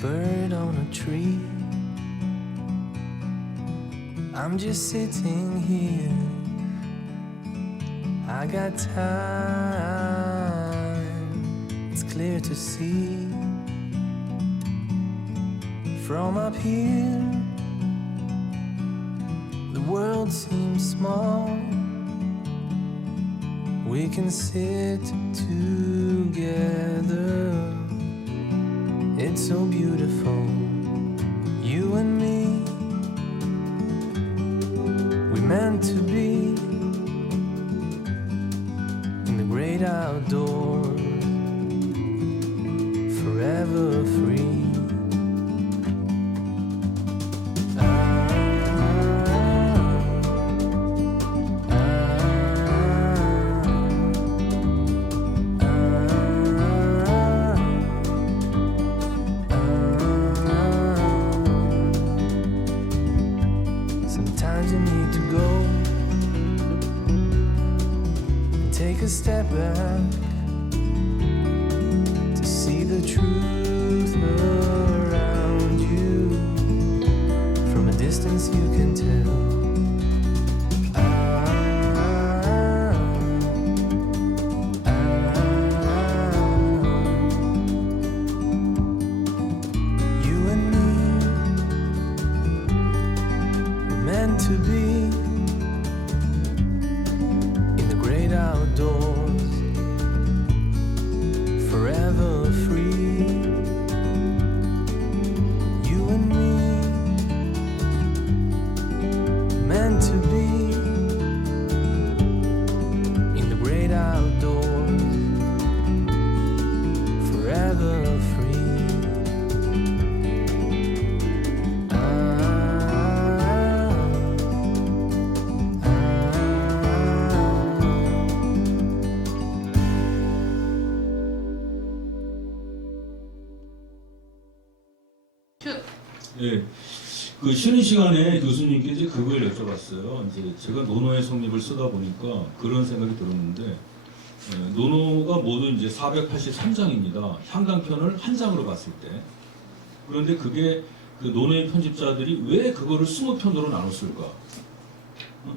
bird on a tree. I'm just sitting here. I got time. It's clear to see. From up here, the world seems small. We can sit together. It's so beautiful, you and me. We meant to be in the great outdoors, forever free. Sometimes you need to go and take a step back to see the truth around you. From a distance you can tell. You and me were meant to be in the great outdoors, forever free. You and me, meant to be in the great outdoors, forever free. 예, 그 쉬는 시간에 교수님께 이제 그걸 여쭤봤어요. 이제 제가 논어의 성립을 쓰다 보니까 그런 생각이 들었는데, 논어가 모두 이제 483장입니다. 향강편을 한 장으로 봤을 때. 그런데 그게 그 논어의 편집자들이 왜 그거를 20편으로 나눴을까?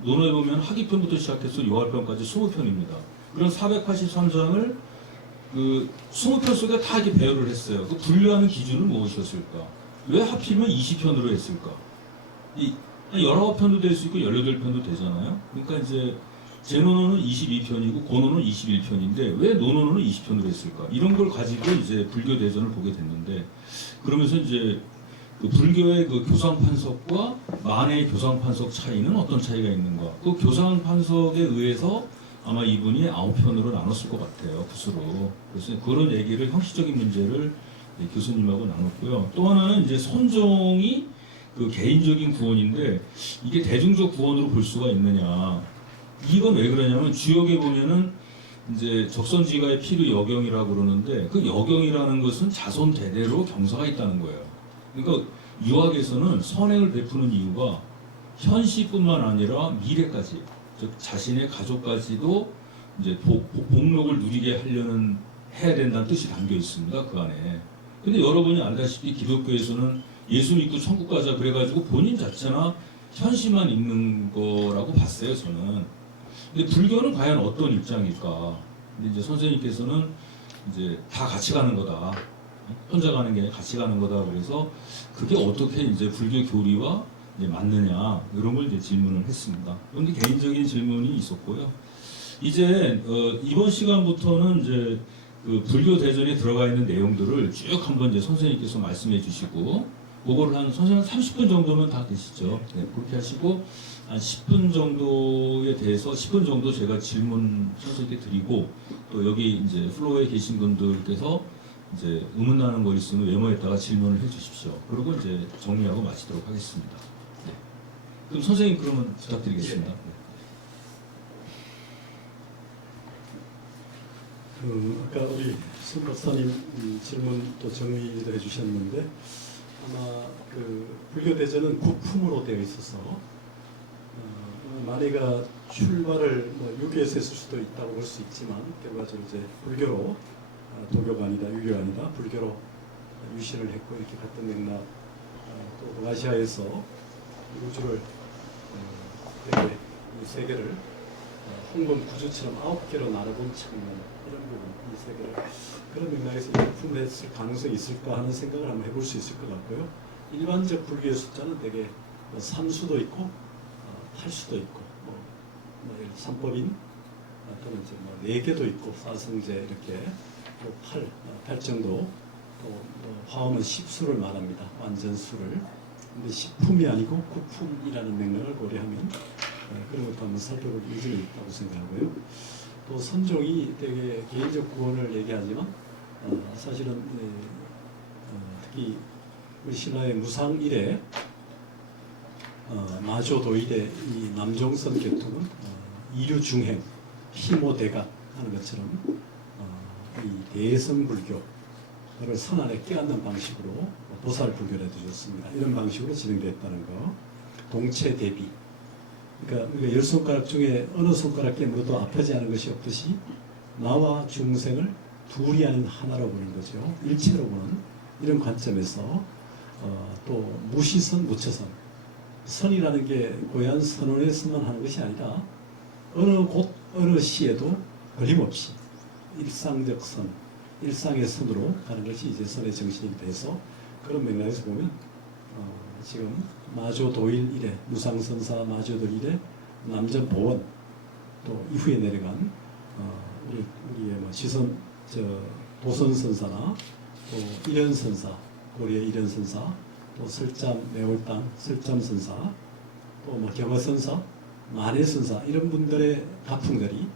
논어에 보면 하기편부터 시작해서 요할편까지 20편입니다. 그런 483장을 그 20편 속에 다 이렇게 배열을 했어요. 그 분류하는 기준은 무엇이었을까? 왜 하필이면 20편으로 했을까? 19편도 될 수 있고 18편도 되잖아요. 그러니까 이제 제 논어는 22편이고 고논은 21편인데 왜 노논은 20편으로 했을까? 이런 걸 가지고 이제 불교 대전을 보게 됐는데, 그러면서 이제 그 불교의 그 교상판석과 만의 교상판석 차이는 어떤 차이가 있는가? 그 교상판석에 의해서 아마 이분이 9편으로 나눴을 것 같아요, 붓으로. 그래서 그런 얘기를, 형식적인 문제를 교수님하고 나눴고요. 또 하나는 이제 선종이 그 개인적인 구원인데 이게 대중적 구원으로 볼 수가 있느냐. 이건 왜 그러냐면 주역에 보면은 이제 적선지가의 피를 여경이라고 그러는데 그 여경이라는 것은 자손 대대로 경사가 있다는 거예요. 그러니까 유학에서는 선행을 베푸는 이유가 현시뿐만 아니라 미래까지, 즉 자신의 가족까지도 이제 복록을 누리게 하려는 해야 된다는 뜻이 담겨 있습니다. 그 안에. 근데 여러분이 알다시피 기독교에서는 예수 믿고 천국 가자 그래가지고 본인 자체나 현시만 있는 거라고 봤어요, 저는. 근데 불교는 과연 어떤 입장일까? 근데 이제 선생님께서는 이제 다 같이 가는 거다. 혼자 가는 게 아니라 같이 가는 거다. 그래서 그게 어떻게 이제 불교 교리와 이제 맞느냐, 이런 걸 이제 질문을 했습니다. 그런데 개인적인 질문이 있었고요. 이제 이번 시간부터는 이제 그 불교 대전에 들어가 있는 내용들을 쭉 한번 이제 선생님께서 말씀해 주시고, 그거를 한 선생님 30분 정도면 다 되시죠. 네, 그렇게 하시고 한 10분 정도에 대해서 10분 정도 제가 질문 선생님께 드리고, 또 여기 이제 플로어에 계신 분들께서 이제 의문나는 거 있으면 메모에다가 질문을 해 주십시오. 그리고 이제 정리하고 마치도록 하겠습니다. 네. 그럼 선생님 그러면 부탁드리겠습니다. 네. 아까 우리 신 박사님 질문도 정리도 해주셨는데, 아마 그 불교 대전은 국품으로 되어 있어서 만해가 출발을 뭐 유교에서 했을 수도 있다고 볼 수 있지만, 결과적으로 이제 불교로, 도교가 아니다, 유교가 아니다, 불교로 유신을 했고 이렇게 갔던 맥락, 또 아시아에서 우주를 되게 이 세계를 홍범 구조처럼 9개로 나눠본 측면 이런 부분 이 세계를 그런 맥락에서 일품했을 가능성이 있을까 하는 생각을 한번 해볼 수 있을 것 같고요. 일반적 불교의 숫자는 되게 3수도 있고 8수도 있고 예를 3법인 또는 이제 4개도 있고 사성제 이렇게 8 정도 또 화엄은 10수를 말합니다. 완전수를. 근데 10품이 아니고 9품이라는 맥락을 고려하면 그런 것도 한번 살펴볼 의지가 있다고 생각하고요. 또 선종이 되게 개인적 구원을 얘기하지만 사실은 특히 우리 신라의 무상 이래 마조도일의 이 남종선 계통은 이류중행 희모대각 하는 것처럼 이 대성불교를 선안에 끼얹는 방식으로 보살불교를 해주셨습니다. 이런 방식으로 진행됐다는 거. 동체 대비. 그러니까 우리가 10손가락 중에 어느 손가락 깨물어도 아프지 않은 것이 없듯이 나와 중생을 둘이 아닌 하나로 보는 거죠. 일체로 보는 이런 관점에서 또 무시선, 무처선. 선이라는 게 고유한 선언에서만 하는 것이 아니라 어느 곳, 어느 시에도 걸림없이 일상적 선, 일상의 선으로 가는 것이 이제 선의 정신이 돼서 그런 맥락에서 보면 지금 마조도일 이래 무상선사 마조도일 이래 남전보원 또 이후에 내려간 우리의 지선 도선선사나 또 일현선사 고려의 일현선사 또 설잠 매월당 설잠선사 또 경화선사 만해선사 이런 분들의 가풍들이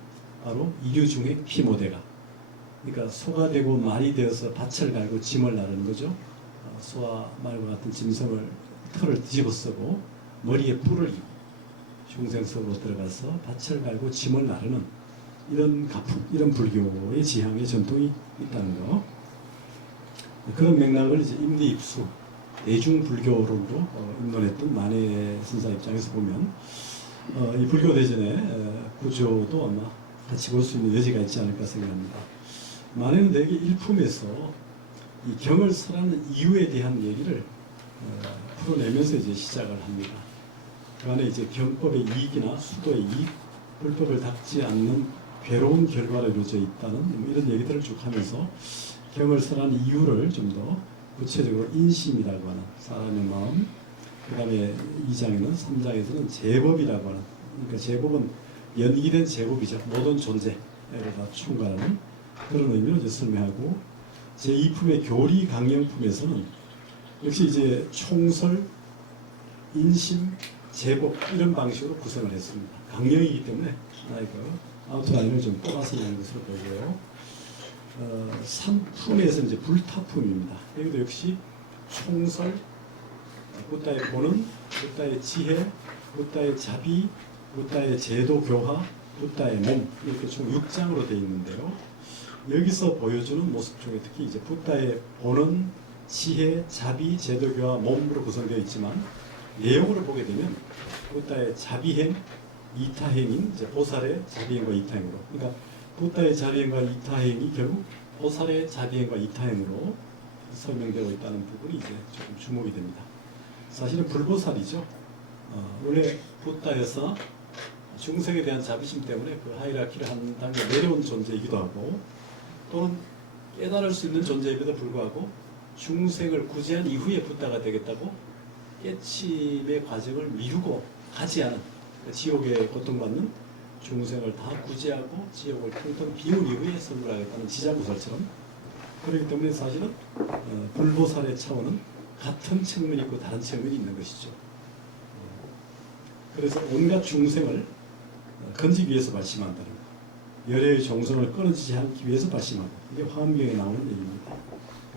바로 이류중의 피모대가 그러니까 소가 되고 말이 되어서 밭을 갈고 짐을 나르는 거죠. 소와 말과 같은 짐승을 털을 뒤집어 쓰고 머리에 뿔을 이고 중생 속으로 들어가서 밭을 갈고 짐을 나르는 이런 가풍, 이런 불교의 지향의 전통이 있다는 거. 그런 맥락을 이제 임리입수 대중불교론으로 입론했던 만해 선사 입장에서 보면 이 불교 대전의 구조도 아마 같이 볼 수 있는 여지가 있지 않을까 생각합니다. 만해는 되게 일품에서 이 경을 설하는 이유에 대한 얘기를 풀어내면서 이제 시작을 합니다. 그 안에 이제 경법의 이익이나 수도의 이익, 불법을 닦지 않는 괴로운 결과로 이루어져 있다는 이런 얘기들을 쭉 하면서 경을 설하는 이유를 좀 더 구체적으로 인심이라고 하는 사람의 마음, 그 다음에 2장에는 3장에서는 제법이라고 하는 그러니까 제법은 연기된 제법이죠. 모든 존재를 다 총괄하는 그런 의미로 이제 설명하고 제2품의 교리 강령품에서는 역시 이제 총설, 인심, 제법 이런 방식으로 구성을 했습니다. 강령이기 때문에 하나의 아우트라인을 좀 뽑아서 내는 것으로 보고요. 3품에서 이제 불타품입니다. 여기도 역시 총설, 부다의 본은, 부다의 지혜, 부다의 자비, 부다의 제도 교화, 부다의 몸 이렇게 총 6장으로 되어 있는데요. 여기서 보여주는 모습 중에 특히 이제 부다의 본은, 지혜, 자비, 제도 교화, 몸으로 구성되어 있지만 내용으로 보게 되면 부다의 자비행, 이타행인 이제 보살의 자비행과 이타행으로 그러니까 부다의 자비행과 이타행이 결국 보살의 자비행과 이타행으로 설명되고 있다는 부분이 이제 조금 주목이 됩니다. 사실은 불보살이죠. 원래 부다에서 중생에 대한 자비심 때문에 그 하이라키를 한 단계 내려온 존재이기도 하고 또는 깨달을 수 있는 존재임에도 불구하고 중생을 구제한 이후에 부다가 되겠다고 깨침의 과정을 미루고 가지 않은 지옥에 고통받는 중생을 다 구제하고 지옥을 텅텅 비운 이후에 선물하겠다는 지자구설처럼 그렇기 때문에 사실은 불보살의 차원은 같은 측면이 있고 다른 측면이 있는 것이죠. 그래서 온갖 중생을 건지기 위해서 발심한다는 것. 열애의 정성을 끊어지지 않기 위해서 발심한다. 이게 화엄경에 나오는 얘기입니다.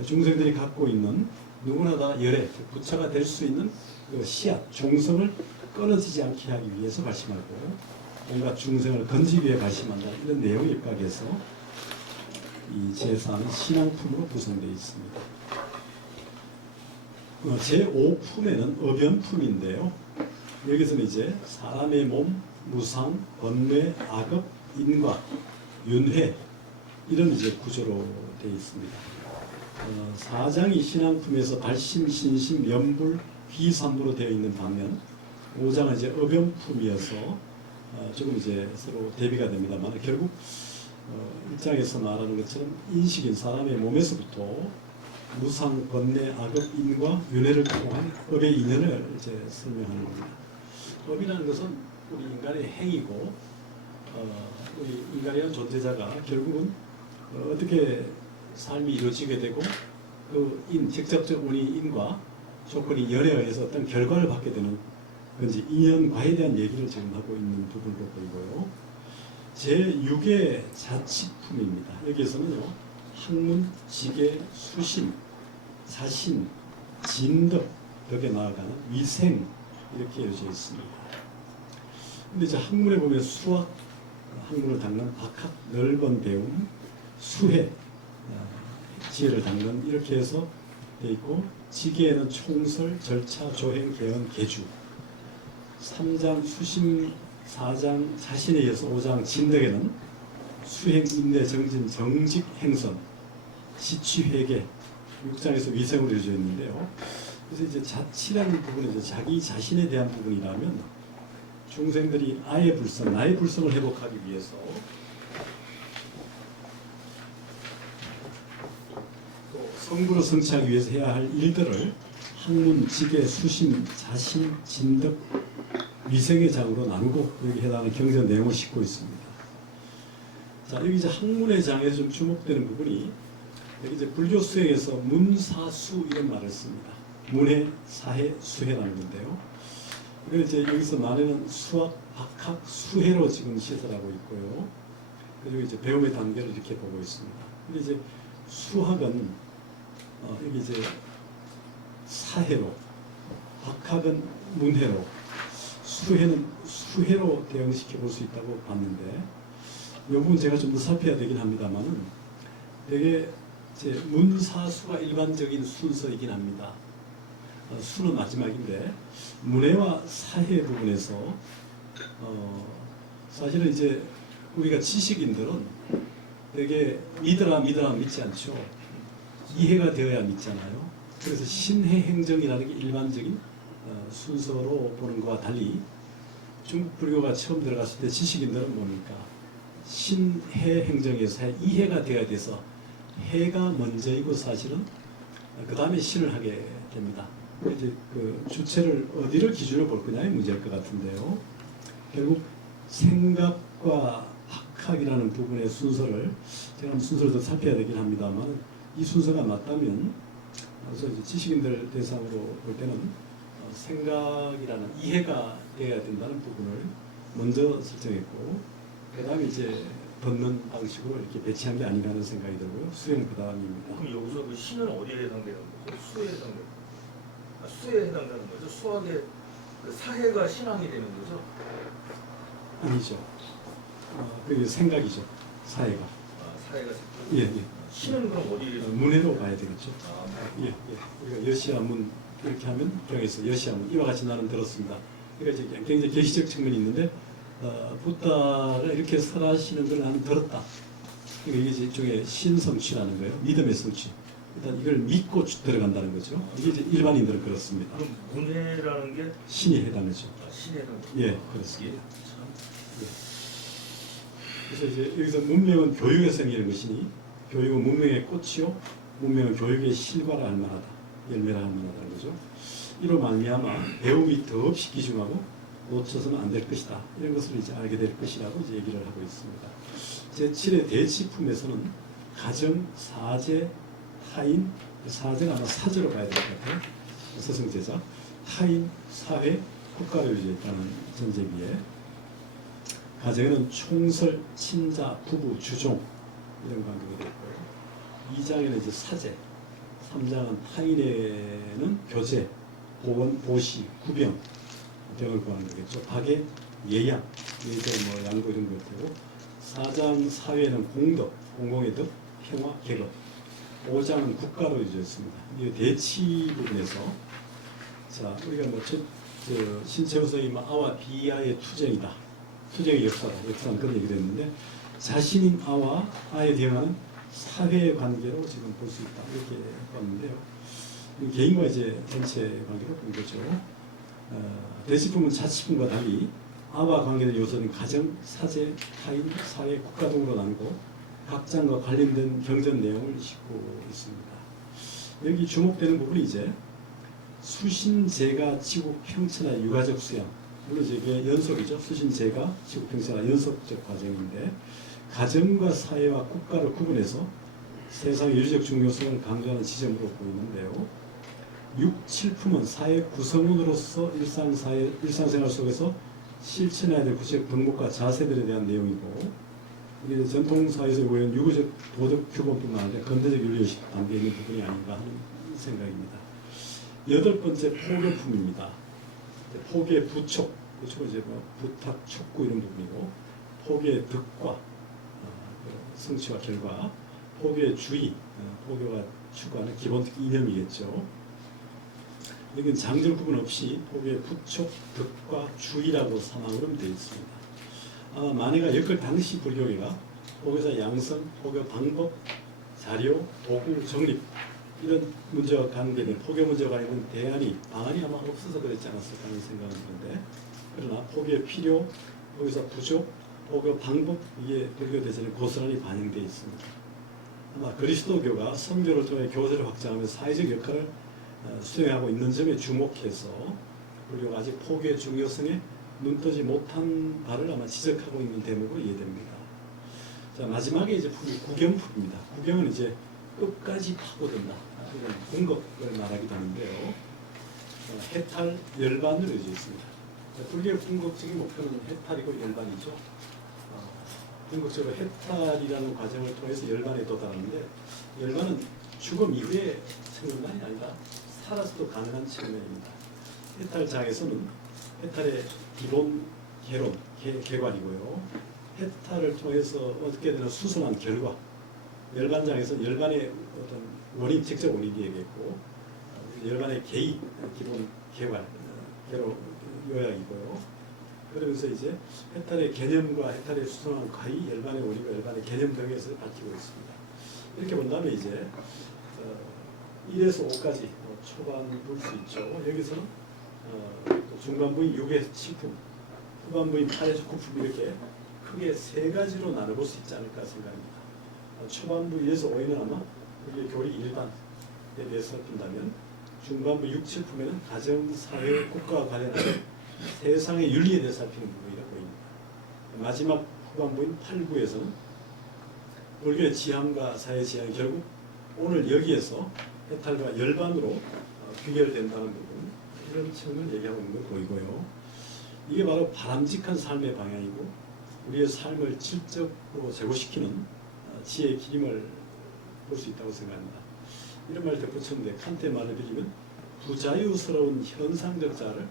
중생들이 갖고 있는 누구나 다 열애, 부처가 될 수 있는 그 씨앗, 종성을 끊어지지 않게 하기 위해서 발심하고 온갖 중생을 건지기 위해 발심한다. 이런 내용에 입각해서 이 제사는 신앙품으로 구성되어 있습니다. 제5품에는 어변품인데요. 여기서는 이제 사람의 몸, 무상, 번뇌, 악업, 인과, 윤회 이런 이제 구조로 되어 있습니다. 사장이 신앙품에서 발심, 신심, 연불, 휘삼부로 되어 있는 반면 5장은 이제 어변품이어서 조금 이제 서로 대비가 됩니다만 결국 1장에서 말하는 것처럼 인식인 사람의 몸에서부터 무상, 번뇌, 악업, 인과 윤회를 통한 업의 인연을 이제 설명하는 겁니다. 업이라는 것은 우리 인간의 행위고 우리 인간이라는 존재자가 결국은 어떻게 삶이 이루어지게 되고 그 직접적 운이 인과 조건이 열에 의해서 어떤 결과를 받게 되는 건지 인연과에 대한 얘기를 지금 하고 있는 부분으로 보이고요. 제6의 자치품입니다. 여기에서는요. 학문, 지계, 수심, 자신, 진덕, 덕에 나아가는 위생 이렇게 이루어져 있습니다. 근데 이제 학문에 보면 수학, 학문을 닦는 박학, 넓은 배움, 수혜, 지혜를 닦는 이렇게 해서 되어 있고 지계에는 총설, 절차, 조행, 개헌, 계주 3장 수심, 4장 자신에 의해서 5장 진덕에는 수행, 인내, 정진, 정직, 행선, 지취, 회계 6장에서 위생으로 이루어져 있는데요. 그래서 이제 자치라는 부분은 이제 자기 자신에 대한 부분이라면 중생들이 아의 불성, 나의 불성을 회복하기 위해서 또 성부로 성취하기 위해서 해야 할 일들을 학문, 지계, 수심, 자신, 진덕, 위생의 장으로 나누고 여기 해당하는 경제 내용을 싣고 있습니다. 자, 여기 이제 학문의 장에서 좀 주목되는 부분이 여기 이제 불교 수행에서 문사수 이런 말을 씁니다. 문해, 사해, 수해라는 건데요. 그래서 이제 여기서 말하는 수학, 박학, 수해로 지금 시설하고 있고요. 그리고 이제 배움의 단계를 이렇게 보고 있습니다. 근데 이제 수학은 여기 이제 사해로, 박학은 문해로, 수해는 수해로 대응시켜 볼 수 있다고 봤는데 이 부분 제가 좀 더 살펴야 되긴 합니다만은 되게 이제 문사수가 일반적인 순서이긴 합니다. 수는 마지막인데 문해와 사해 부분에서 사실은 이제 우리가 지식인들은 되게 믿어라 믿지 않죠. 이해가 되어야 믿잖아요. 그래서 신해 행정이라는 게 일반적인 순서로 보는 것과 달리 중국 불교가 처음 들어갔을 때 지식인들은 뭡니까? 신해 행정에서 이해가 되어야 돼서 해가 먼저이고 사실은 그 다음에 신을 하게 됩니다. 이제 그 주체를 어디를 기준으로 볼 거냐의 문제일 것 같은데요. 결국 생각과 학학이라는 부분의 순서를 제가 순서를 더 살펴야 되긴 합니다만 이 순서가 맞다면 그래서 이제 지식인들 대상으로 볼 때는 생각이라는 이해가 되어야 된다는 부분을 먼저 설정했고 그 다음에 이제 걷는 방식으로 이렇게 배치한 게 아닌가 하는 생각이 들고요. 수행은 그 다음입니다. 그럼 여기서 그 신은 어디에 해당되는 거죠? 수에 해당되는 수에 해당되는 거죠? 수학의 그 사해가 신앙이 되는 거죠? 아니죠. 그게 생각이죠. 사회가. 사해가 예, 예. 신은 그럼 어디에 문해로 가야 되겠죠. 아, 예, 예. 우리가 여시아문 이렇게 하면 병에서 여시아문 이와 같이 나는 들었습니다. 그러니까 이제 굉장히 계시적 측면이 있는데 부다가 이렇게 설하시는 걸 나는 들었다. 그러니까 이게 일종의 신성취라는 거예요. 믿음의 성취. 일단 이걸 믿고 들어간다는 거죠. 이게 이제 일반인들은 그렇습니다. 그럼 문해라는 게 신이 해당하죠. 신에 해당되는 예, 그렇습니다. 참. 예. 그래서 이제 여기서 문명은 교육에서 생기는 것이니 교육은 문명의 꽃이요, 문명은 교육의 실과라 할 만하다, 열매라 할 만하다는 거죠. 이로 말미암아 배움이 더없이 귀중하고 놓쳐서는 안 될 것이다. 이런 것을 이제 알게 될 것이라고 이제 얘기를 하고 있습니다. 제7의 대치품에서는 가정, 사제, 타인, 사제는 아마 사제로 봐야 될 것 같아요. 서성제자, 타인, 사회, 국가로 이루어져 있다는 전제비에 가정에는 총설, 친자, 부부, 주종 이런 관계가 되고요. 2장에는 이제 사제, 3장은 타인에는 교제, 보건, 보시, 구병 병을 구하는 거겠죠. 박에 예양, 예절, 뭐 양보 이런 것들고 4장 사회는 공덕, 공공의 덕, 평화, 계급 5장은 국가로 이루어져 있습니다. 이 대치 부분에서 자 우리가 뭐 신채호성이 아와 비아의 투쟁이다. 투쟁의 역사다. 역사는 그런 얘기를 했는데 자신인 아와 아에 대응하는 사회 관계로 지금 볼 수 있다 이렇게 봤는데요. 개인과 이제 전체 관계로 본 거죠. 대식품은 자치품과 달리 아와 관계된 요소는 가정, 사제, 타인, 사회, 국가 등으로 나누고 각 장과 관련된 경전 내용을 싣고 있습니다. 여기 주목되는 부분이 이제 수신제가 지국평천화 유가적 수양, 물론 이게 연속이죠. 수신제가 지국평천화 연속적 과정인데 가정과 사회와 국가를 구분해서 세상의 윤리적 중요성을 강조하는 지점으로 보이는데요. 6, 7품은 사회 구성원으로서 일상생활 속에서 실천해야 될 구체적 덕목과 자세들에 대한 내용이고, 이게 전통사회에서 보이는 유구적 도덕 규범뿐만 아니라 근대적 윤리의식 담겨 있는 부분이 아닌가 하는 생각입니다. 8번째 포교품입니다. 포교의 부촉, 부촉은 이제 뭐 부탁, 촉구 이런 부분이고, 포교의 득과 성취와 결과, 포교의 주의, 포교가 추구하는 기본적 이념이겠죠. 여기는 장절 구분 없이 포교의 부촉, 득과 주의라고 사망으로 되어 있습니다. 만해가 역할 당시 불교계가 포교사 양성, 포교 방법, 자료, 도구, 정립 이런 문제와 관계된 포교 문제와 관련된 방안이 아마 없어서 그랬지 않았을까 하는 생각은 드는데, 그러나 포교의 필요, 포교사 부족, 포교 방법 이게 불교 대전에 고스란히 반영되어 있습니다. 아마 그리스도교가 선교를 통해 교세를 확장하며 사회적 역할을 수행하고 있는 점에 주목해서 불교가 아직 포교의 중요성에 눈뜨지 못한 바를 아마 지적하고 있는 대목으로 이해됩니다. 자, 마지막에 이제 구경품입니다. 구경은 이제 끝까지 파고든다, 이런 궁극을 말하기도 하는데요. 해탈, 열반을 의지해 있습니다. 불교의 궁극적인 목표는 해탈이고 열반이죠. 궁극적으로 해탈이라는 과정을 통해서 열반에 도달하는데, 열반은 죽음 이후에 생각만이 아니라 살아서도 가능한 측면입니다. 해탈장에서는 해탈의 기본 개론, 개관이고요. 해탈을 통해서 얻게 되는 수선한 결과, 열반장에서는 열반의 어떤 원인, 직접 원인이 되겠고, 열반의 개의, 기본 개관, 개론 요약이고요. 그러면서 이제 해탈의 개념과 해탈의 수선한 과의, 열반의 원인과 열반의 개념 등에서 밝히고 있습니다. 이렇게 본다면 이제 1에서 5까지 초반 볼 수 있죠. 여기서는 중반부인 6에서 7품, 후반부인 8에서 9품 이렇게 크게 3가지로 나눠볼 수 있지 않을까 생각합니다. 초반부 1에서 5에는 아마 우리의 교리 일반에 대해서 살핀다면, 중반부 6, 7품에는 가정, 사회, 국가와 관련한 세상의 윤리에 대해서 살피는 부분이라고 보입니다. 마지막 후반부인 8, 9에서는 불교의 지향과 사회 지향이 결국 오늘 여기에서 해탈과 열반으로 귀결된다는 부분, 이런 측면을 얘기하고 있는 걸 보이고요. 이게 바로 바람직한 삶의 방향이고 우리의 삶을 질적으로 제고시키는 지혜의 기림을 볼 수 있다고 생각합니다. 이런 말을 덧붙였는데, 칸트의 말을 빌리면 부자유스러운 현상적 자를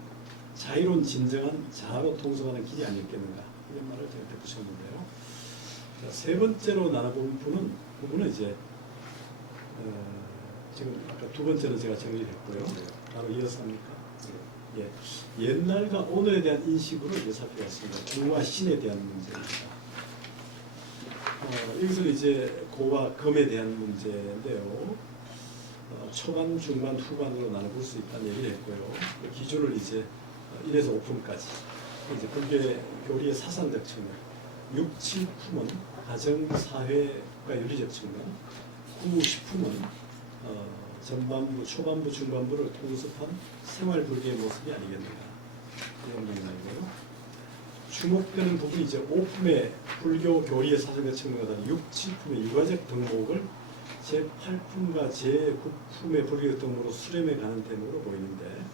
자유로운 진정한 자아로 통솔하는 길이 아니었겠는가, 이런 말을 제가 덧붙였는데요. 자, 세 번째로 나눠본 부분은 이제 지금 아까 두 번째는 제가 정리를 했고요. 바로 이어서 합니까? 예. 옛날과 오늘에 대한 인식으로 이제 살펴봤습니다. 중과 신에 대한 문제입니다. 여기서는 이제 고와 금에 대한 문제인데요. 초반, 중반, 후반으로 나눠볼 수 있다는 얘기를 했고요. 그 기준을 이제 1에서 5품까지. 이제 불교의 교리의 사상적 측면, 6, 7품은 가정, 사회가 윤리적 측면, 9, 10품은 전반부, 초반부, 중반부를 통섭한 생활 불교의 모습이 아니겠는가, 이런 맥락이고요. 주목되는 부분이 이제 5품의 불교 교리의 사상적 측면과 달리 6, 7품의 유가적 덕목을 제8품과 제9품의 불교적 덕목으로 수렴해 가는 대목으로 보이는데,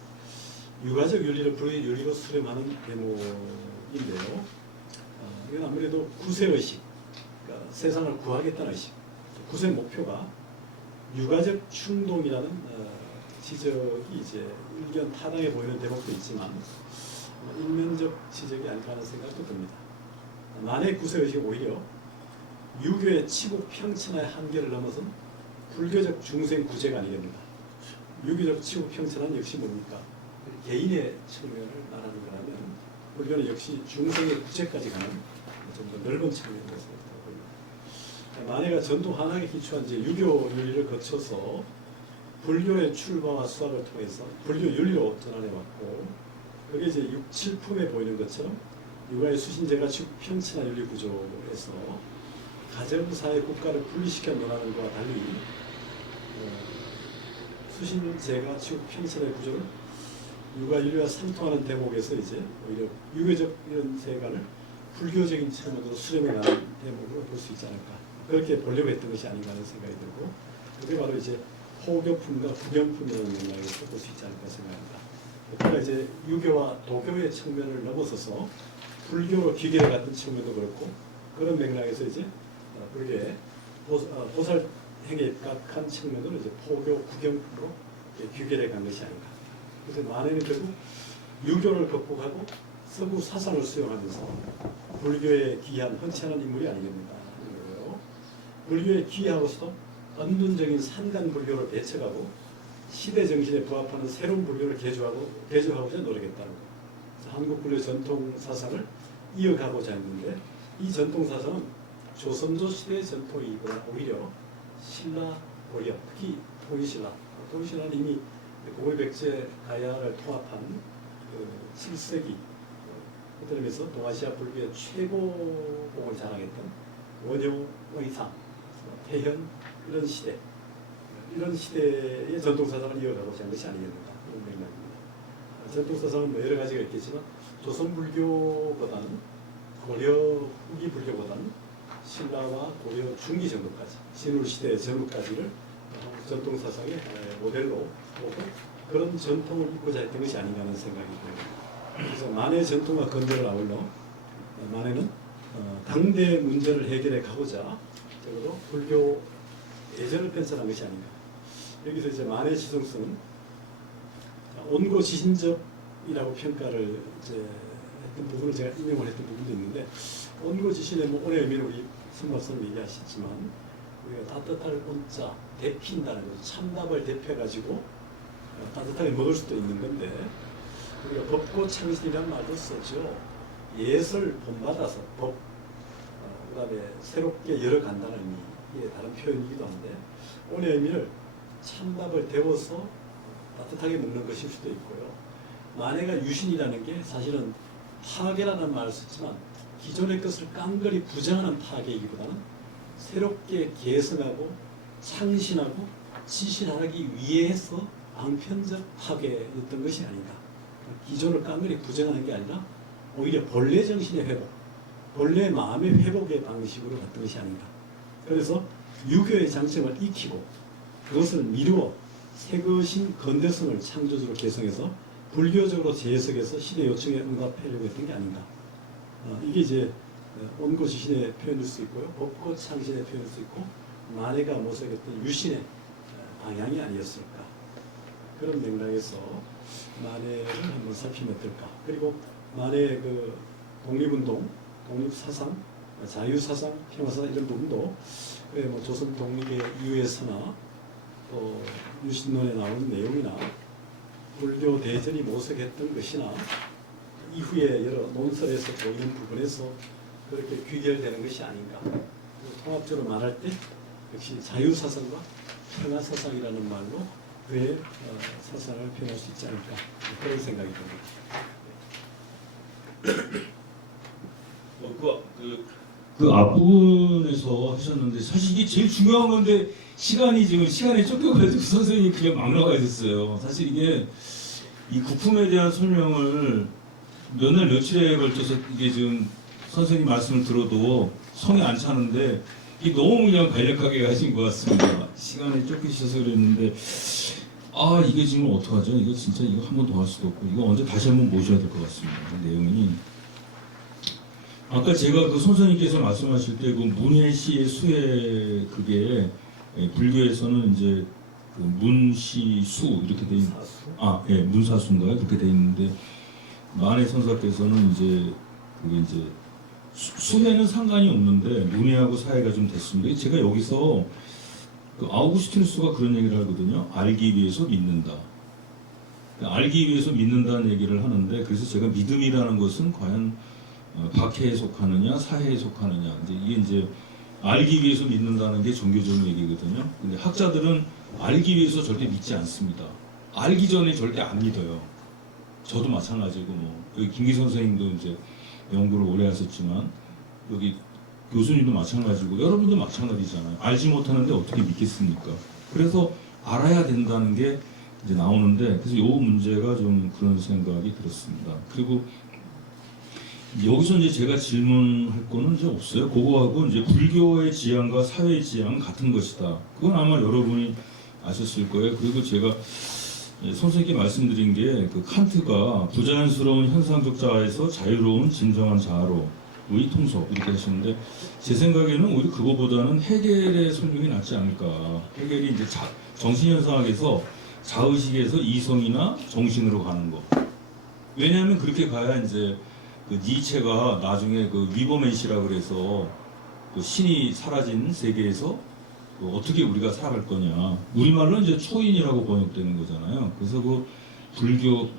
유가적 윤리를 불교의 윤리로 수렴하는 대목인데요. 이건 아무래도 구세의식, 그러니까 세상을 구하겠다는 의식, 구세 목표가 유가적 충동이라는 지적이 이제 일견 타당해 보이는 대목도 있지만 일면적 지적이 아닐까 하는 생각도 듭니다. 만해 구세의식이 오히려 유교의 치국 평천화의 한계를 넘어선 불교적 중생 구제가 아니겠는가. 유교적 치국 평천화는 역시 뭡니까? 개인의 측면을 말하는 거라면, 불교는 역시 중생의 구제까지 가는 좀 더 넓은 측면에서 보입니다. 만해가 전통 한학에 기초한 이제 유교 윤리를 거쳐서 불교의 출바와 수학을 통해서 불교 윤리로 전환해왔고, 그게 이제 6, 7품에 보이는 것처럼 육아의 수신제가 평천화 윤리 구조에서 가정, 사회, 국가를 분리시켜 논하는 것과 달리 수신제가 평천화의 구조를 육아 윤리와 상통하는 대목에서 이제 오히려 유교적 이런 세계관을 불교적인 측면으로 수렴해가는 대목으로 볼 수 있지 않을까, 그렇게 보려고 했던 것이 아닌가 하는 생각이 들고, 그게 바로 이제 포교품과 구경품이라는 맥락에서 볼 수 있지 않을까 생각합니다. 그러니까 이제 유교와 도교의 측면을 넘어서서 불교로 기계를 갖는 측면도 그렇고, 그런 맥락에서 이제 불교의 보살 행에 입각한 측면으로 이제 포교 구경품으로 귀결해 간 것이 아닌가. 그래서 만해는 결국 유교를 극복하고 서구 사상을 수용하면서 불교에 귀한 헌치하는 인물이 아니겠는가 하는 거고요. 불교에 귀하고서도 은둔적인 산간 불교를 배척하고 시대 정신에 부합하는 새로운 불교를 개조하고자 노력했다는 것. 한국 불교 전통 사상을 이어가고자 했는데, 이 전통 사상은 조선조 시대의 전통이거나 오히려 신라, 고려, 특히 통일신라는 이미 고구려백제 가야를 통합한 그 7세기 그러면서 동아시아 불교의 최고봉을 자랑했던 원효, 의상, 태현 이런 시대의 전통사상을 이어가고자 한 것이 아니겠는가 그런 맥락입니다. 전통사상은 뭐 여러 가지가 있겠지만 조선 불교보다는 고려 후기 불교보다는 신라와 고려 중기 정도까지, 신울 시대 전후까지를 전통사상의 모델로 보고 그런 전통을 잇고자 했던 것이 아닌가 하는 생각이 듭니다. 그래서 만해 전통과 근대를 아울러 만해는 당대 문제를 해결해 가고자 적어도 불교 예전을 편찬한 것이 아닌가. 여기서 이제 만해 지성성은 온고지신적이라고 평가를 이제 했던 부분을 제가 인용을 했던 부분도 있는데, 온고지신의 뭐 오래 의미는 우리 선박사님 얘기하셨지만 우리가 따뜻할 온자 데핀다는 거죠. 참답을 데펴가지고 따뜻하게 먹을 수도 있는 건데, 우리가 법고창신이라는 말도 쓰죠. 예설 본받아서 법, 그다음에 새롭게 열어간다는 의미의 다른 표현이기도 한데, 오늘 의미를 참밥을 데워서 따뜻하게 먹는 것일 수도 있고요. 만해가 유신이라는 게 사실은 파괴라는 말을 썼지만 기존의 것을 깡그리 부정하는 파괴이기보다는 새롭게 개성하고 창신하고 지신하기 위해서 방편적 파괴였던 것이 아닌가. 기존을 깡그리 부정하는 게 아니라 오히려 본래 정신의 회복, 본래 마음의 회복의 방식으로 갔던 것이 아닌가. 그래서 유교의 장점을 익히고 그것을 미루어 새것인 건대성을 창조적으로 개성해서 불교적으로 재해석해서 시대 요청에 응답하려고 했던 게 아닌가. 이게 이제 온고지신의 표현일 수 있고요, 법고창신의 표현일 수 있고, 만해가 모색했던 유신의 방향이 아니었을까. 그런 맥락에서 만해를 한번 살피면 어떨까. 그리고 만해의 그 독립운동, 독립사상, 자유사상, 평화사상 이런 부분도 뭐 조선 독립의 이유에서나 또 유신론에 나오는 내용이나 불교 대전이 모색했던 것이나 이후에 여러 논설에서 보이는 부분에서 그렇게 귀결되는 것이 아닌가. 통합적으로 말할 때 역시 자유사상과 평화사상이라는 말로 그의 사상을 표현할 수 있지 않을까, 그런 생각이 듭니다. 그 앞부분에서 하셨는데 사실 이게 제일 중요한 건데 시간에 쫓겨가지고 선생님이 그냥 막 나가셨어요. 사실 이게 이 국품에 대한 설명을 몇 날 며칠에 걸쳐서 이게 지금 선생님 말씀을 들어도 성이 안 차는데 이게 너무 그냥 간략하게 하신 것 같습니다. 시간에 쫓기셔서 그랬는데 이게 지금 어떡하죠? 이거 진짜 이거 한 번 더 할 수도 없고 이거 언제 다시 한번 모셔야 될 것 같습니다. 내용이 아까 제가 그 선생님께서 말씀하실 때 그 문해시의 수해 그게 불교에서는 이제 그 문시수 이렇게 돼 있는 문사수인가요? 그렇게 돼 있는데 만해 선사께서는 이제 그게 이제 수해는 상관이 없는데 문해하고 사해가 좀 됐습니다. 제가 여기서 그 아우구스티누스가 그런 얘기를 하거든요. 알기 위해서 믿는다. 알기 위해서 믿는다는 얘기를 하는데, 그래서 제가 믿음이라는 것은 과연 박해에 속하느냐 사해에 속하느냐, 이제 이게 이제 알기 위해서 믿는다는 게 종교적인 얘기거든요. 근데 학자들은 알기 위해서 절대 믿지 않습니다. 알기 전에 절대 안 믿어요. 저도 마찬가지고 뭐 여기 김기 선생님도 이제 연구를 오래 하셨지만 여기 교수님도 마찬가지고 여러분도 마찬가지잖아요. 알지 못하는데 어떻게 믿겠습니까? 그래서 알아야 된다는 게 이제 나오는데 그래서 이 문제가 좀 그런 생각이 들었습니다. 그리고 여기서 이제 제가 질문할 거는 이제 없어요. 그거하고 이제 불교의 지향과 사회의 지향은 같은 것이다. 그건 아마 여러분이 아셨을 거예요. 그리고 제가 선생님께 말씀드린 게 그 칸트가 부자연스러운 현상적 자아에서 자유로운 진정한 자아로의 통속 이렇게 하시는데 제 생각에는 오히려 그거보다는 헤겔의 설명이 낫지 않을까. 헤겔이 이제 정신현상학에서 자의식에서 이성이나 정신으로 가는 거. 왜냐하면 그렇게 가야 이제 그 니체가 나중에 그 위버맨시라 그래서 그 신이 사라진 세계에서 어떻게 우리가 살아갈 거냐. 우리말로 이제 초인이라고 번역되는 거잖아요. 그래서 그 불교,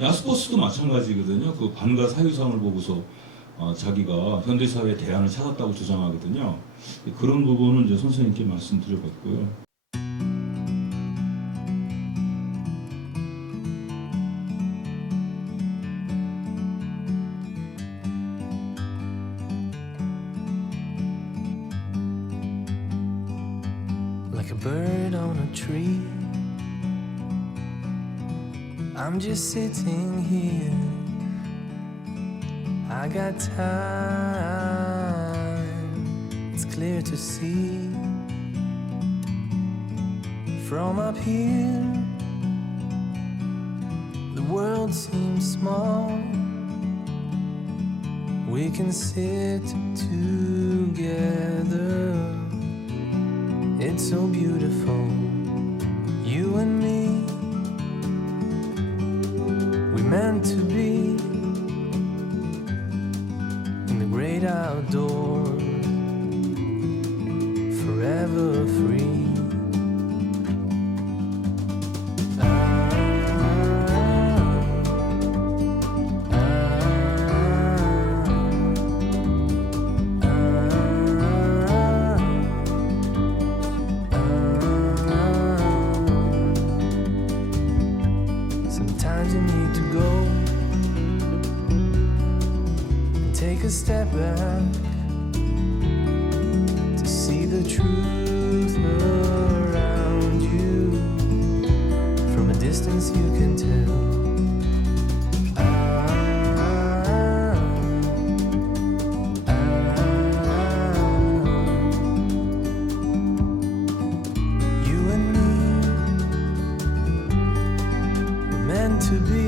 야스퍼스도 마찬가지거든요. 그 반과 사유상을 보고서 자기가 현대사회의 대안을 찾았다고 주장하거든요. 그런 부분은 이제 선생님께 말씀드려봤고요. Like a bird on a tree, I'm just sitting here. I got time, it's clear to see. From up here, the world seems small. We can sit together. It's so beautiful, you and me. We meant to be in the great outdoors, forever free. Sometimes you need to go and take a step back to see the truth around you. From a distance you can tell. You and me were meant to be